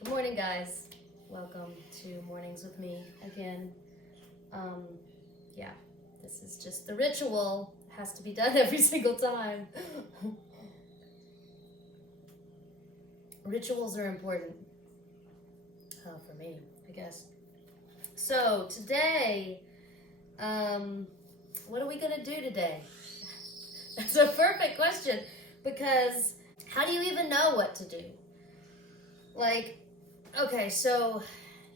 Good morning, guys. Welcome to Mornings with me again. Yeah, this is just the ritual. It has to be done every single time. Rituals are important for me, I guess. So today, what are we gonna do today? That's a perfect question because how do you even know what to do? Okay, so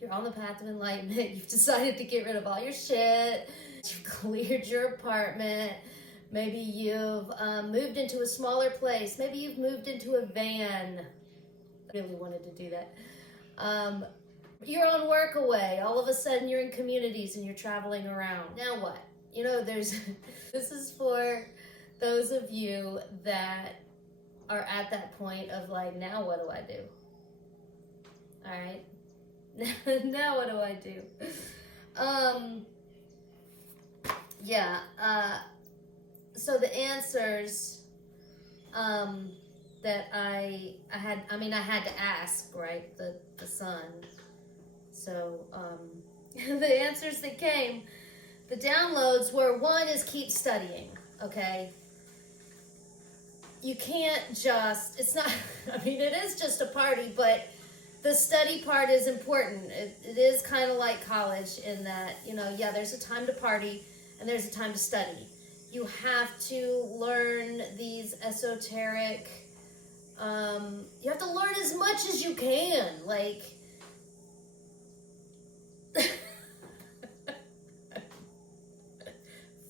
you're on the path of enlightenment. You've decided to get rid of all your shit. You've cleared your apartment. Maybe you've moved into a smaller place. Maybe you've moved into a van. I really wanted to do that. You're on work away. All of a sudden you're in communities and you're traveling around. Now what? You know, this is for those of you that are at that point of like, now what do I do? All right. Now what do I do? So the answers that I had to ask, right? The son. So the answers that came, the downloads were, one is keep studying, okay? You can't just, it's not, it is just a party, but the study part is important. It is kind of like college in that, there's a time to party and there's a time to study. You have to learn these esoteric, you have to learn as much as you can. Like,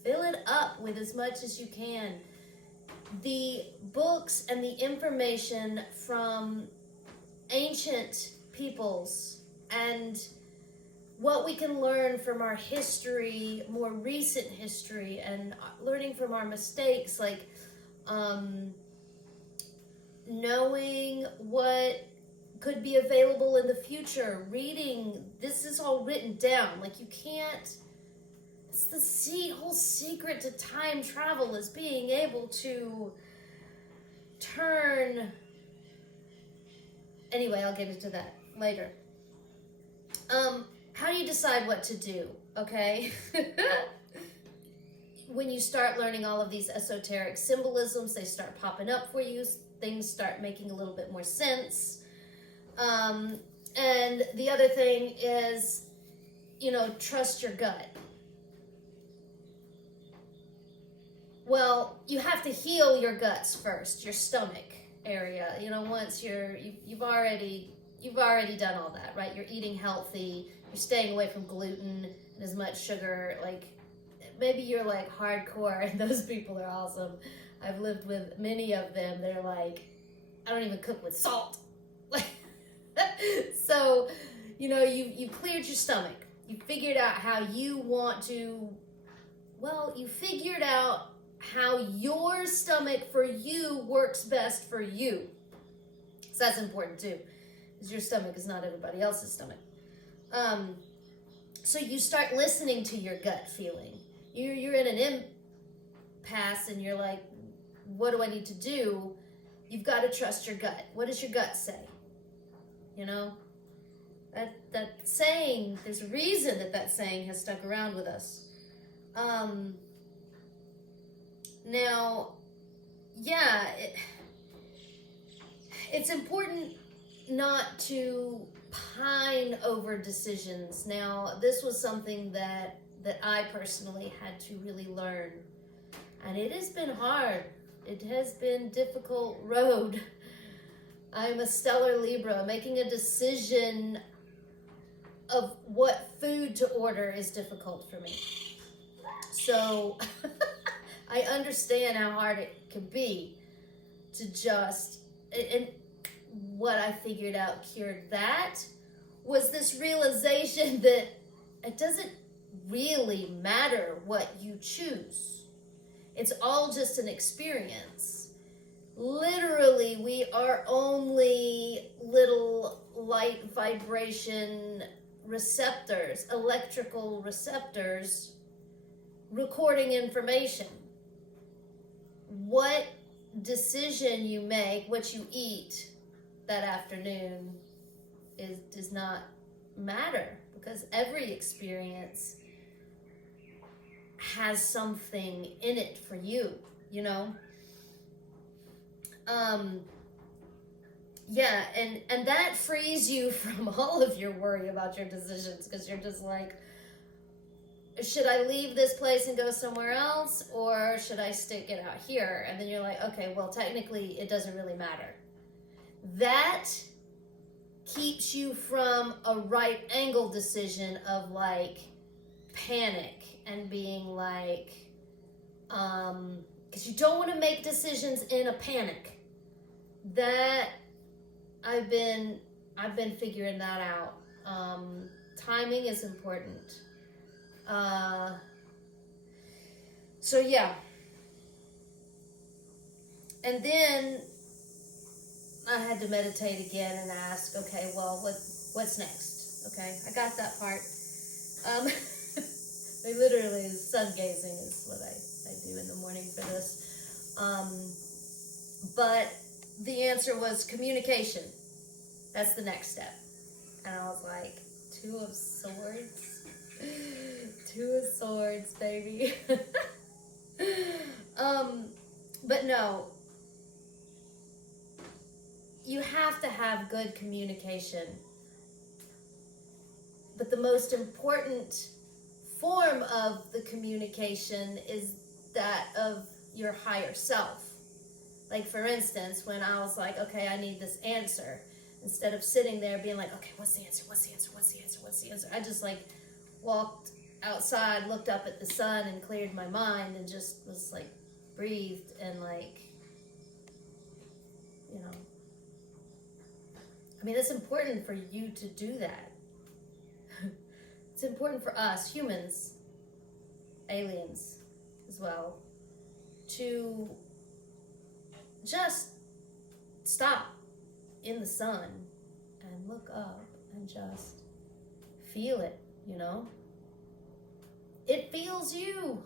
fill it up with as much as you can. The books and the information from ancient peoples and what we can learn from our history, more recent history, and learning from our mistakes, like knowing what could be available in the future, reading, this is all written down. Like, you can't, it's the whole secret to time travel is being able to turn. Anyway, I'll get into that later. How do you decide what to do, okay? When you start learning all of these esoteric symbolisms, they start popping up for you. Things start making a little bit more sense. And the other thing is, trust your gut. Well, you have to heal your guts first, your stomach area. Once you've already done all that, right? You're eating healthy, you're staying away from gluten and as much sugar. Like, maybe you're like hardcore, and those people are awesome. I've lived with many of them. They're like, I don't even cook with salt. So, you cleared your stomach. You figured out how you want to, you figured out how your stomach for you works best for you. So that's important too, because your stomach is not everybody else's stomach. So you start listening to your gut feeling. You're in an impasse and you're like, what do I need to do? You've got to trust your gut. What does your gut say? That saying, there's a reason that saying has stuck around with us. Now, it's important not to pine over decisions. Now, this was something that I personally had to really learn, and it has been hard. It has been a difficult road. I'm a stellar Libra. Making a decision of what food to order is difficult for me. So I understand how hard it can be to just, and what I figured out cured that was this realization that it doesn't really matter what you choose. It's all just an experience. Literally, we are only little light vibration receptors, electrical receptors, recording information. What decision you make, what you eat that afternoon, does not matter, because every experience has something in it for you, you know? Yeah, and that frees you from all of your worry about your decisions, because you're just like, should I leave this place and go somewhere else, or should I get out here? And then you're like, okay, well, technically it doesn't really matter. That keeps you from a right angle decision of like panic and being like, because you don't want to make decisions in a panic. That I've been figuring that out. Timing is important. So yeah. And then I had to meditate again and ask, okay, well, what's next? Okay, I got that part. They literally, sun gazing is what I do in the morning for this. But the answer was communication. That's the next step. And I was like, Two of Swords. Two of Swords, baby. But no, you have to have good communication. But the most important form of the communication is that of your higher self. Like, for instance, when I was like, okay, I need this answer, instead of sitting there being like, okay, what's the answer? I just like walked outside, looked up at the sun and cleared my mind and just was like breathed and like, you know, I mean, it's important for you to do that. It's important for us, humans, aliens as well, to just stop in the sun and look up and just feel it, you know? It feels you.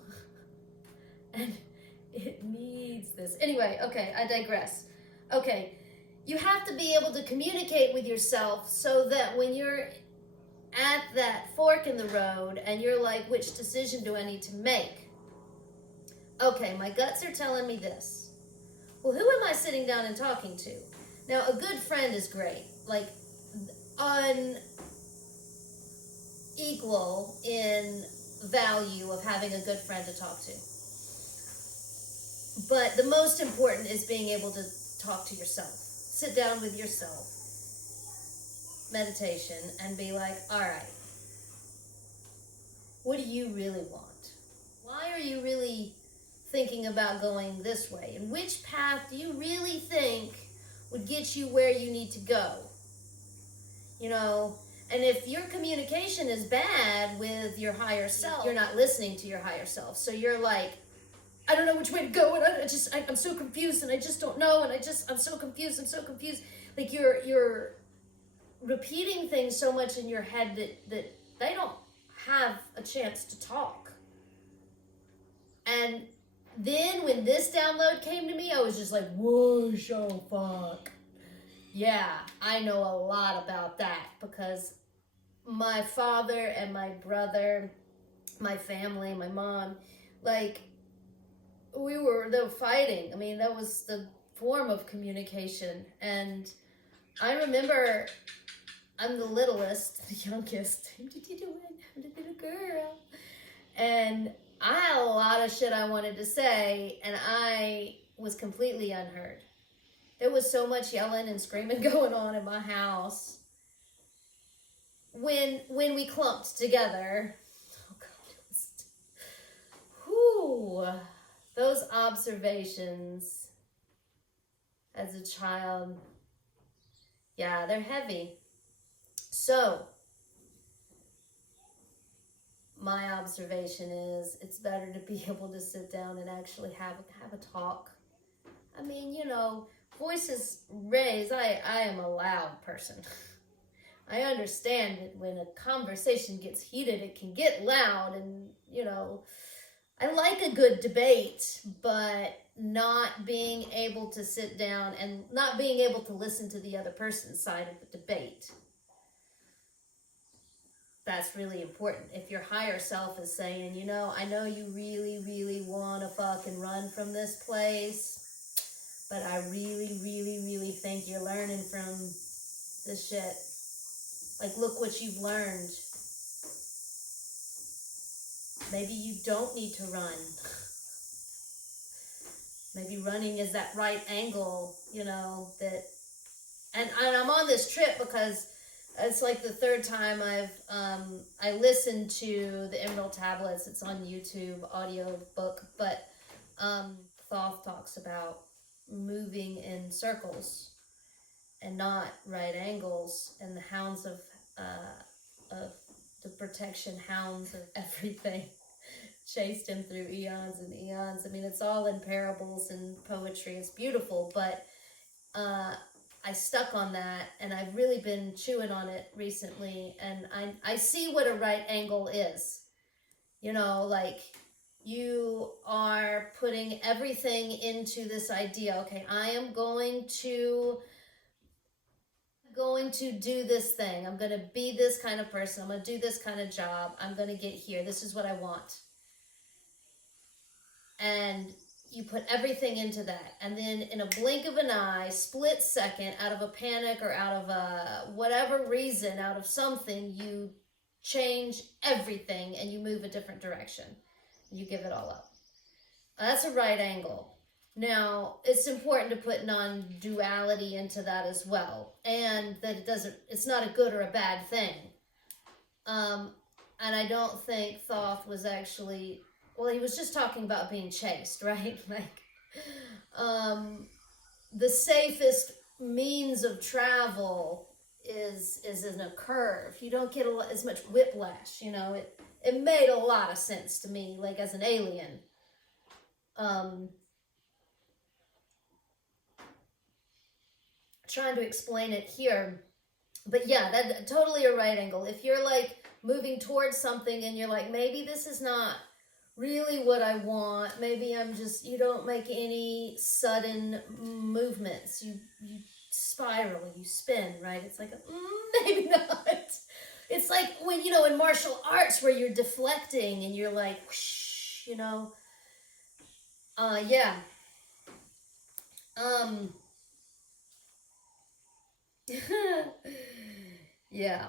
And it needs this. Anyway, okay, I digress. Okay, you have to be able to communicate with yourself so that when you're at that fork in the road and you're like, which decision do I need to make? Okay, my guts are telling me this. Well, who am I sitting down and talking to? Now, a good friend is great. Like, unequal in value of having a good friend to talk to. But the most important is being able to talk to yourself. Sit down with yourself, meditation, and be like, all right, what do you really want? Why are you really thinking about going this way? And which path do you really think would get you where you need to go? You know, and if your communication is bad with your higher self, you're not listening to your higher self. So you're like, I don't know which way to go, and I'm so confused, and I just don't know, and I'm so confused. Like you're repeating things so much in your head that they don't have a chance to talk. And then when this download came to me, I was just like, whoa, so fuck. Yeah, I know a lot about that, because my father and my brother, my family, my mom, like, they were fighting. I mean, that was the form of communication. And I remember, I'm the littlest, the youngest. I'm the little girl. And I had a lot of shit I wanted to say, and I was completely unheard. There was so much yelling and screaming going on in my house. When we clumped together, oh God, it was, whew, those observations as a child, yeah, they're heavy. So, my observation is it's better to be able to sit down and actually have a talk. I mean, you know, voices raised. I am a loud person. I understand that when a conversation gets heated, it can get loud, and, you know, I like a good debate, but not being able to sit down and not being able to listen to the other person's side of the debate. that's really important. If your higher self is saying, you know, I know you really, really want to fucking run from this place, but I really, really, really think you're learning from this shit. Like, look what you've learned. Maybe you don't need to run. Maybe running is that right angle, you know, that, and I'm on this trip because it's like the third time I listened to the Emerald Tablets. It's on YouTube, audio book, but Thoth talks about moving in circles and not right angles, and the hounds of the protection hounds of everything chased him through eons and eons. I mean, it's all in parables and poetry. It's beautiful, but I stuck on that, and I've really been chewing on it recently, and I see what a right angle is. You know, like, you are putting everything into this idea. Okay, I am going to do this thing. I'm going to be this kind of person. I'm going to do this kind of job. I'm going to get here. This is what I want. And you put everything into that, and then in a blink of an eye, split second, out of a panic or out of a whatever reason, out of something, you change everything and you move a different direction. You give it all up. That's a right angle. Now, it's important to put non-duality into that as well, and that it's not a good or a bad thing. And I don't think Thoth was actually, well, he was just talking about being chased, right? Like, the safest means of travel is in a curve. You don't get as much whiplash, you know. It made a lot of sense to me, like, as an alien. Trying to explain it here, but yeah, that totally a right angle. If you're like moving towards something and you're like, maybe this is not really what I want, maybe you don't make any sudden movements, you spiral, you spin, right? It's like maybe not. It's like when, you know, in martial arts where you're deflecting and you're like whoosh, you know. Yeah. Yeah.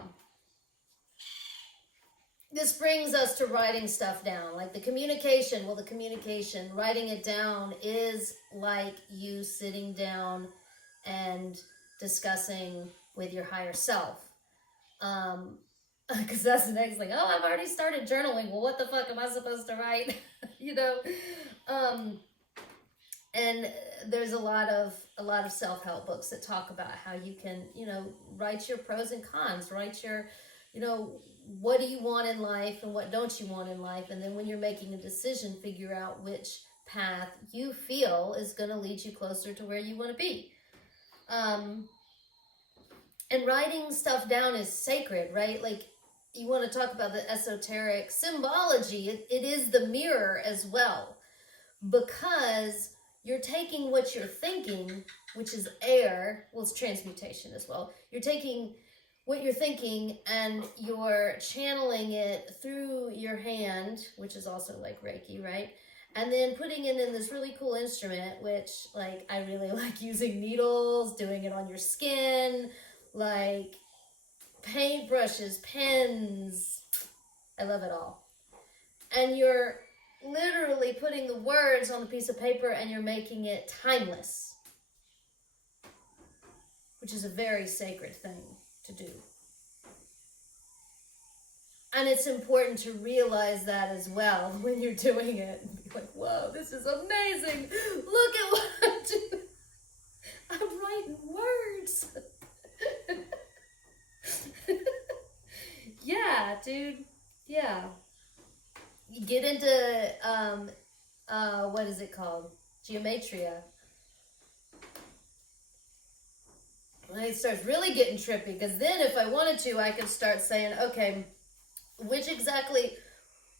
This brings us to writing stuff down. Like the communication, writing it down is like you sitting down and discussing with your higher self. Because that's the next thing. Oh, I've already started journaling. Well, what the fuck am I supposed to write? You know? And there's a lot of self-help books that talk about how you can, you know, write your pros and cons, write your, you know, what do you want in life and what don't you want in life, and then when you're making a decision, figure out which path you feel is going to lead you closer to where you want to be. And writing stuff down is sacred, right? Like, you want to talk about the esoteric symbology, it is the mirror as well, because you're taking what you're thinking, which is air, well, it's transmutation as well. You're taking what you're thinking and you're channeling it through your hand, which is also like Reiki, right? And then putting it in this really cool instrument, which, like, I really like using needles, doing it on your skin, like paintbrushes, pens. I love it all. And you're literally putting the words on the piece of paper and you're making it timeless, which is a very sacred thing to do. And it's important to realize that as well when you're doing it. And be like, whoa, this is amazing. Look at what I'm doing. I'm writing words. Yeah, dude. Yeah. You get into, what is it called? Geomatria. And it starts really getting trippy, because then if I wanted to, I could start saying, okay, which exactly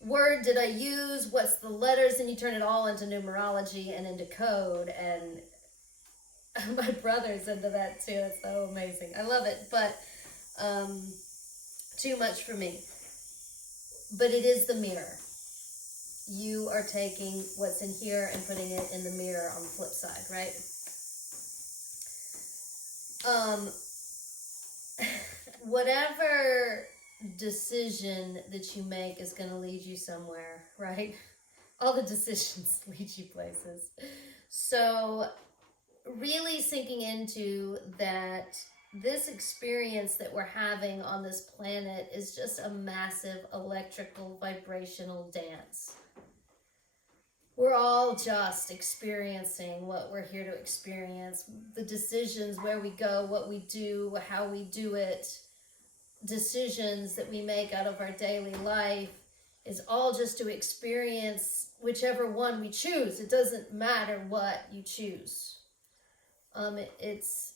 word did I use? What's the letters? And you turn it all into numerology and into code. And my brother's into that too. It's so amazing. I love it, but too much for me. but it is the mirror. You are taking what's in here and putting it in the mirror on the flip side, right? Whatever decision that you make is going to lead you somewhere, right? All the decisions lead you places. So really sinking into that this experience that we're having on this planet is just a massive electrical vibrational dance. We're all just experiencing what we're here to experience. The decisions, where we go, what we do, how we do it, decisions that we make out of our daily life is all just to experience whichever one we choose. It doesn't matter what you choose. It's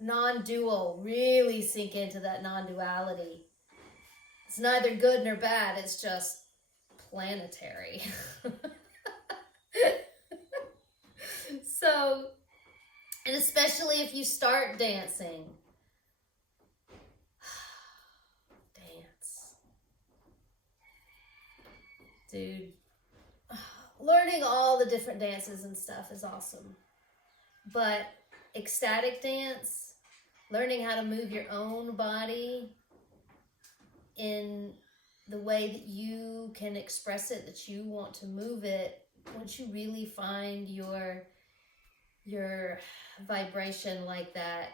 non-dual. Really sink into that non-duality. It's neither good nor bad. It's just planetary. So, and especially if you start dancing. Dance. Dude. Learning all the different dances and stuff is awesome. But ecstatic dance, learning how to move your own body in the way that you can express it, that you want to move it, once you really find your vibration like that,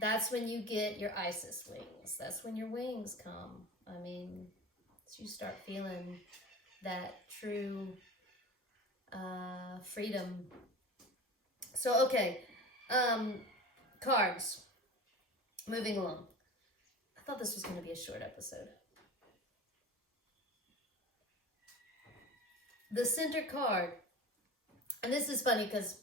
that's when you get your Isis wings. That's when your wings come. I mean, you start feeling that true freedom. So, okay, cards. Moving along. I thought this was going to be a short episode. The center card, and this is funny because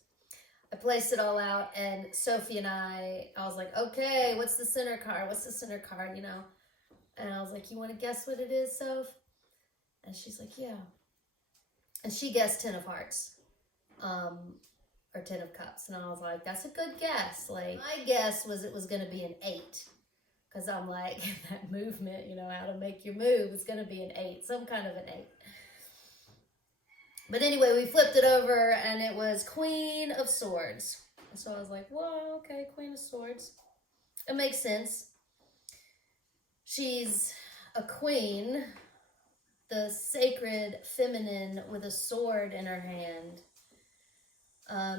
I placed it all out, and Sophie and I was like, okay, what's the center card? What's the center card, you know? And I was like, you want to guess what it is, Soph? And she's like, yeah. And she guessed 10 of hearts, or 10 of cups. And I was like, that's a good guess. Like, my guess was it was going to be an 8. Because I'm like, that movement, you know, how to make your move is going to be an 8. Some kind of an 8. But anyway, we flipped it over, and it was Queen of Swords. So I was like, whoa, okay, Queen of Swords. It makes sense. She's a queen, the sacred feminine with a sword in her hand.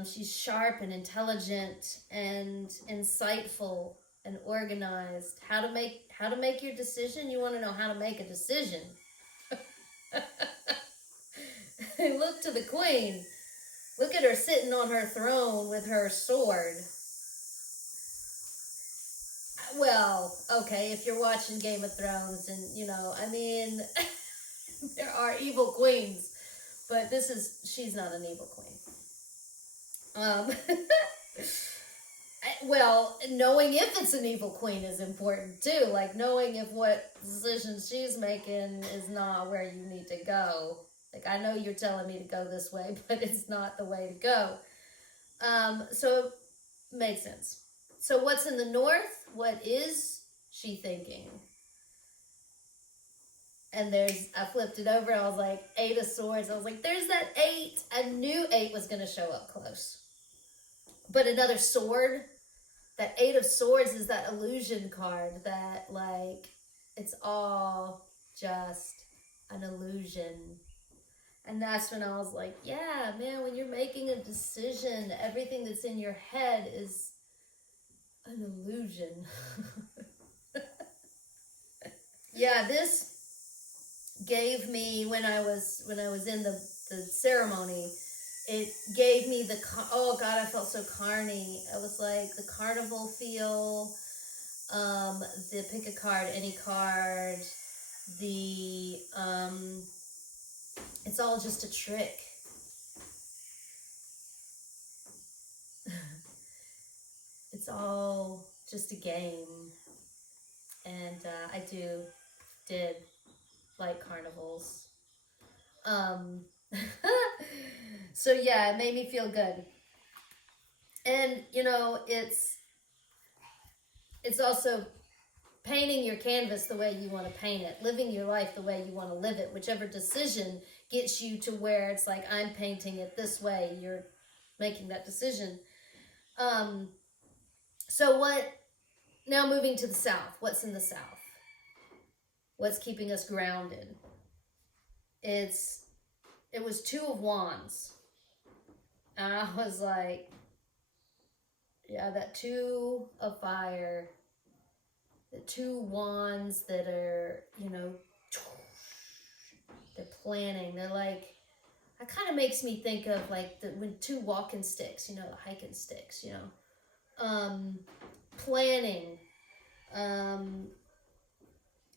She's sharp and intelligent and insightful and organized. How to make your decision? You want to know how to make a decision. Look to the queen. Look at her sitting on her throne with her sword. Well, okay, if you're watching Game of Thrones, and you know, I mean, there are evil queens, but she's not an evil queen. Well, knowing if it's an evil queen is important too. Like knowing if what decision she's making is not where you need to go. Like, I know you're telling me to go this way, but it's not the way to go. So it made sense. So what's in the north? What is she thinking? And I flipped it over. I was like, 8 of Swords. I was like, there's that 8. I knew 8 was going to show up close. But another sword, that 8 of Swords is that illusion card that, like, it's all just an illusion. And that's when I was like, yeah, man, when you're making a decision, everything that's in your head is an illusion. Yeah, this gave me, when I was in the ceremony, it gave me oh God, I felt so carny. It was like the carnival feel, the pick a card, any card, it's all just a trick. It's all just a game. And I did like carnivals. So yeah, it made me feel good. And you know, it's also painting your canvas the way you want to paint it, living your life the way you want to live it, whichever decision gets you to where it's like, I'm painting it this way, you're making that decision. So what, now moving to the South, what's in the South? What's keeping us grounded? It was Two of Wands. And I was like, yeah, that Two of Fire, the two wands that are, they're planning. They're like, that kind of makes me think of like when two walking sticks, the hiking sticks, planning,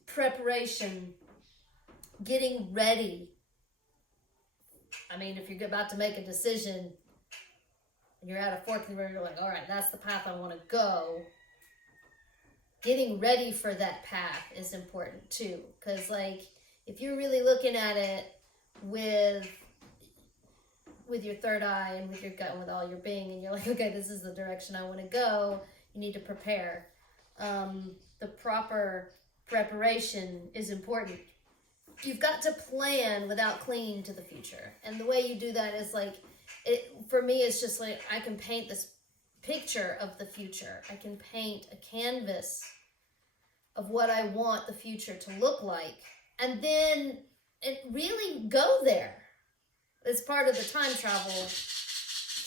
preparation, getting ready. I mean, if you're about to make a decision, you're at a fork in the road, you're like, all right, that's the path I want to go. Getting ready for that path is important too, because like if you're really looking at it with your third eye and with your gut and with all your being, and you're like, okay, this is the direction I want to go, you need to prepare. The proper preparation is important. You've got to plan without clinging to the future, and the way you do that is like, for me, it's just like I can paint this picture of the future. I can paint a canvas of what I want the future to look like, and then it really go there. It's part of the time travel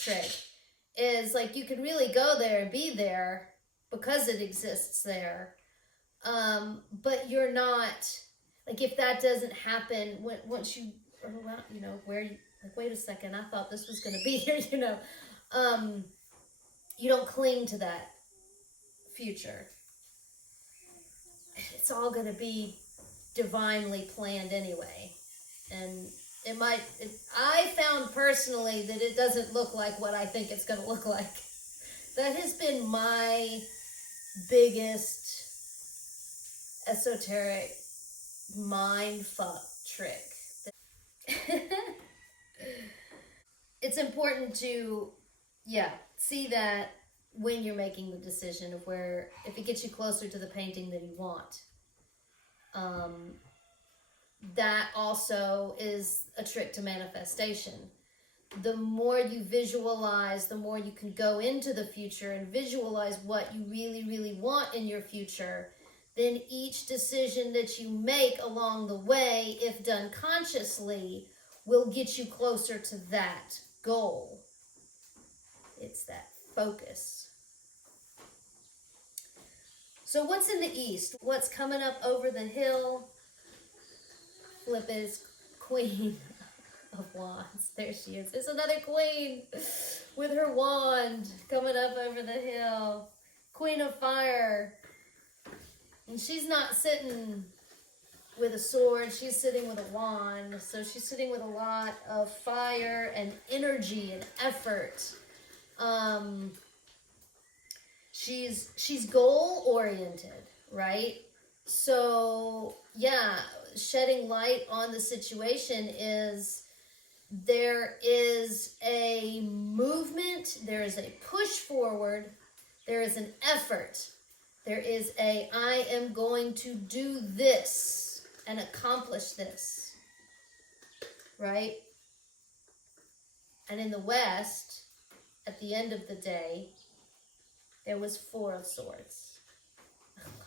trick, is like you can really go there and be there because it exists there. But you're not, like, if that doesn't happen, once you are around, where you, like, wait a second, I thought this was going to be here, you don't cling to that future. It's all going to be divinely planned anyway. And I found personally that it doesn't look like what I think it's going to look like. That has been my biggest esoteric mind fuck trick. It's important to, see that when you're making the decision of where, if it gets you closer to the painting that you want. That also is a trick to manifestation. The more you visualize, the more you can go into the future and visualize what you really, really want in your future. Then each decision that you make along the way, if done consciously, will get you closer to that goal. It's that focus. So what's in the east? What's coming up over the hill? Flip is Queen of Wands. There she is. There's another queen with her wand coming up over the hill. Queen of Fire. And she's not sitting with a sword. She's sitting with a wand. So she's sitting with a lot of fire and energy and effort. She's goal oriented, right? So yeah, shedding light on the situation is, there is a movement, there is a push forward, there is an effort, there is a, I am going to do this and accomplish this, right? And in the West, at the end of the day, there was 4 of Swords.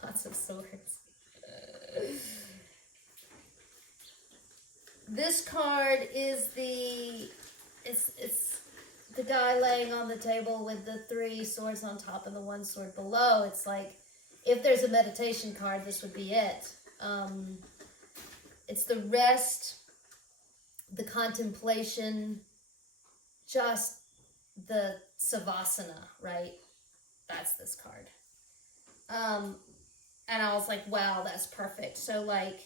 Lots of swords. This card is it's the guy laying on the table with the 3 swords on top and the 1 sword below. It's like, if there's a meditation card, this would be it. It's the rest, the contemplation, just the savasana, right? That's this card. And I was like, wow, that's perfect. So like,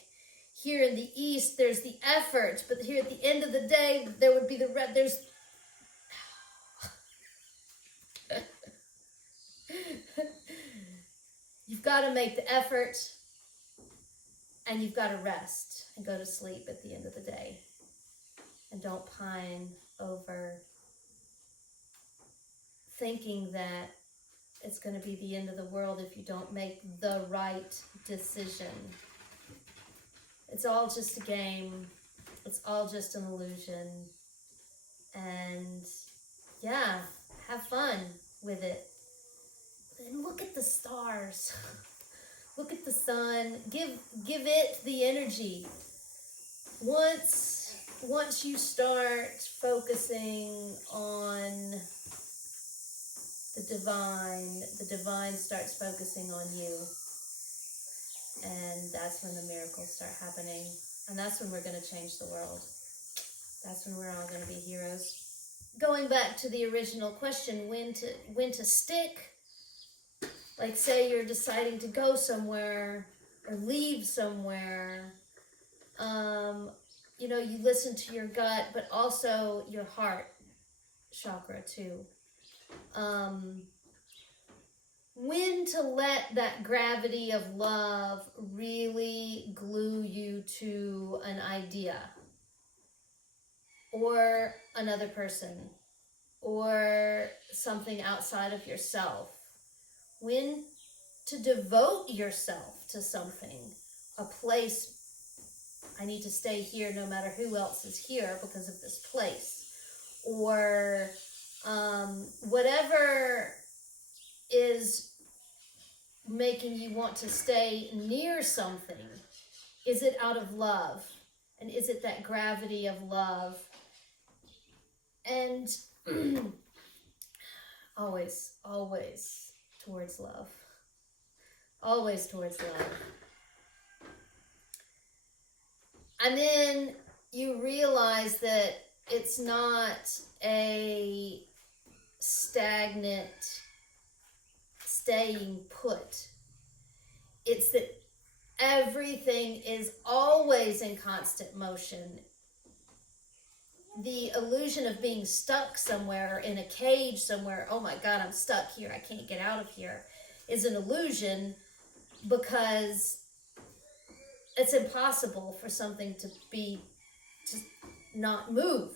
here in the East, there's the effort, but here at the end of the day, there would be there's you've got to make the effort, and you've got to rest and go to sleep at the end of the day. And don't pine over thinking that it's going to be the end of the world if you don't make the right decision. It's all just a game. It's all just an illusion. And yeah, have fun with it. And look at the stars. Look at the sun. Give it the energy. Once you start focusing on the divine starts focusing on you. And that's when the miracles start happening. And that's when we're going to change the world. That's when we're all going to be heroes. Going back to the original question, when to stick. Like, say you're deciding to go somewhere or leave somewhere. You listen to your gut, but also your heart chakra too. When to let that gravity of love really glue you to an idea or another person or something outside of yourself. When to devote yourself to something, a place. I need to stay here no matter who else is here because of this place. Or whatever is making you want to stay near something. Is it out of love? And is it that gravity of love? And always towards love. Always towards love. And then you realize that it's not a stagnant staying put. It's that everything is always in constant motion. The illusion of being stuck somewhere in a cage somewhere, oh my God, I'm stuck here, I can't get out of here, is an illusion because it's impossible for something to not move.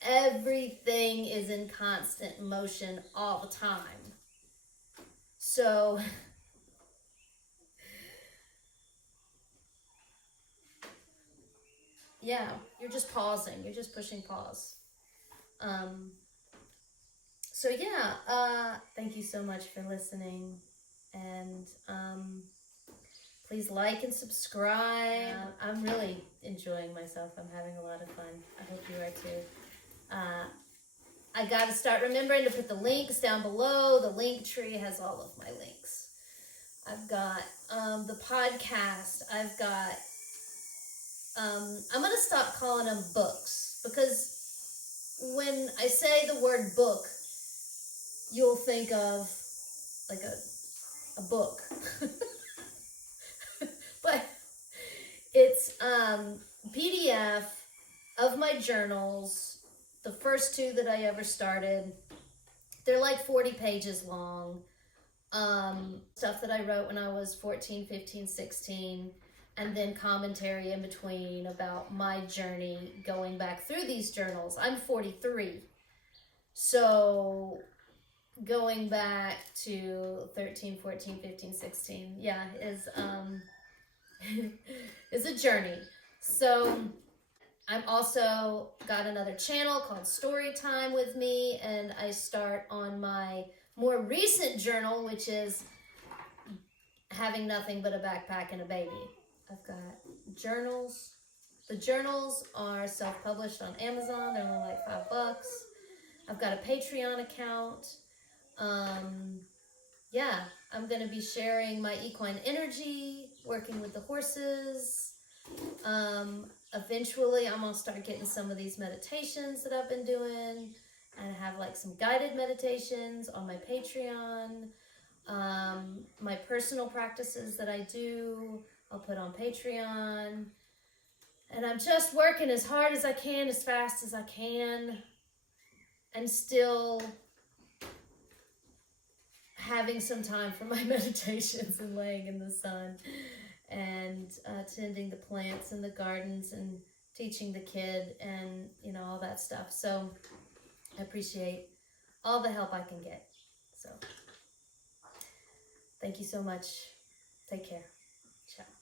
Everything is in constant motion all the time. So yeah, you're just pausing. You're just pushing pause. So yeah, thank you so much for listening. And please like and subscribe. I'm really enjoying myself. I'm having a lot of fun. I hope you are too. I got to start remembering to put the links down below. The link tree has all of my links. I've got the podcast. I've got... I'm going to stop calling them books because when I say the word book, you'll think of like a book. But it's PDF of my journals, the first two that I ever started. They're like 40 pages long. Stuff that I wrote when I was 14, 15, 16, and then commentary in between about my journey going back through these journals. I'm 43. So going back to 13, 14, 15, 16, yeah, is a journey. So I've also got another channel called Story Time with Me, and I start on my more recent journal, which is having nothing but a backpack and a baby. I've got journals. The journals are self-published on Amazon. They're only like $5. I've got a Patreon account. Yeah, I'm going to be sharing my equine energy, working with the horses. Eventually, I'm going to start getting some of these meditations that I've been doing and have like some guided meditations on my Patreon. My personal practices that I do, I'll put on Patreon. And I'm just working as hard as I can, as fast as I can, and still having some time for my meditations and laying in the sun and tending the plants and the gardens and teaching the kid and, all that stuff. So I appreciate all the help I can get. So Thank you so much. Take care. Ciao.